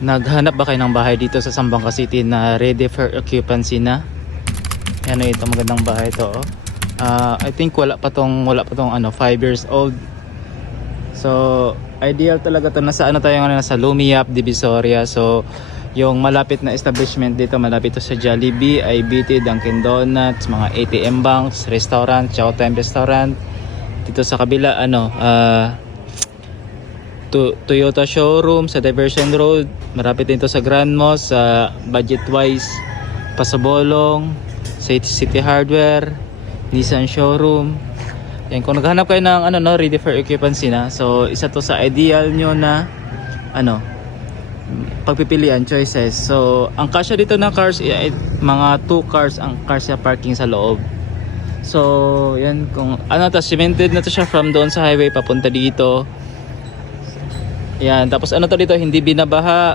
Naghanap ba kayo ng bahay dito sa Zamboanga City na ready for occupancy na? Yan, ito magandang bahay to. I think wala pa tong 5 years old. So ideal talaga to. Nasa ano tayo ngayon, nasa Lumiap, Divisoria. So yung malapit na establishment dito, malapit to sa Jollibee, IBT, Dunkin Donuts, mga ATM banks, restaurant, Showtime restaurant. Dito sa kabila Toyota showroom sa Diversion Road, marapit dito sa Grand Mall, sa budget wise Pasabolong, sa City Hardware, Nissan showroom. Yan, kung naghahanap kayo ng ready for occupancy na, so isa to sa ideal nyo na pagpipilian choices. So ang kasya dito na cars mga 2 cars ang kasya parking sa loob. So yan, kung cemented na to siya from doon sa highway papunta dito. Yan, tapos to dito, hindi binabaha.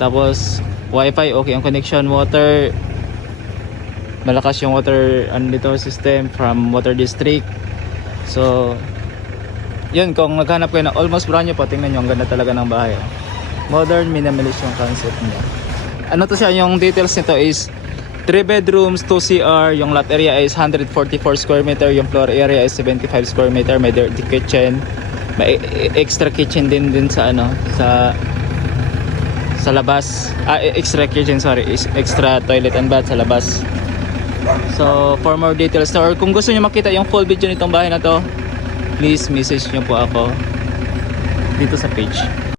Tapos wifi okay ang connection, water malakas yung water dito system from water district. So yun, kung naghanap kayo na almost brand new po, tingnan nyo, ang ganda talaga ng bahay. Modern minimalist yung concept niya. To siya, yung details nito is 3 bedrooms, 2 CR, yung lot area is 144 square meter, yung floor area is 75 square meter, may dirty kitchen, may extra kitchen din sa sa labas. Extra toilet and bath sa labas. So for more details or kung gusto niyo makita yung full video nitong bahay na to, please message niyo po ako dito sa page.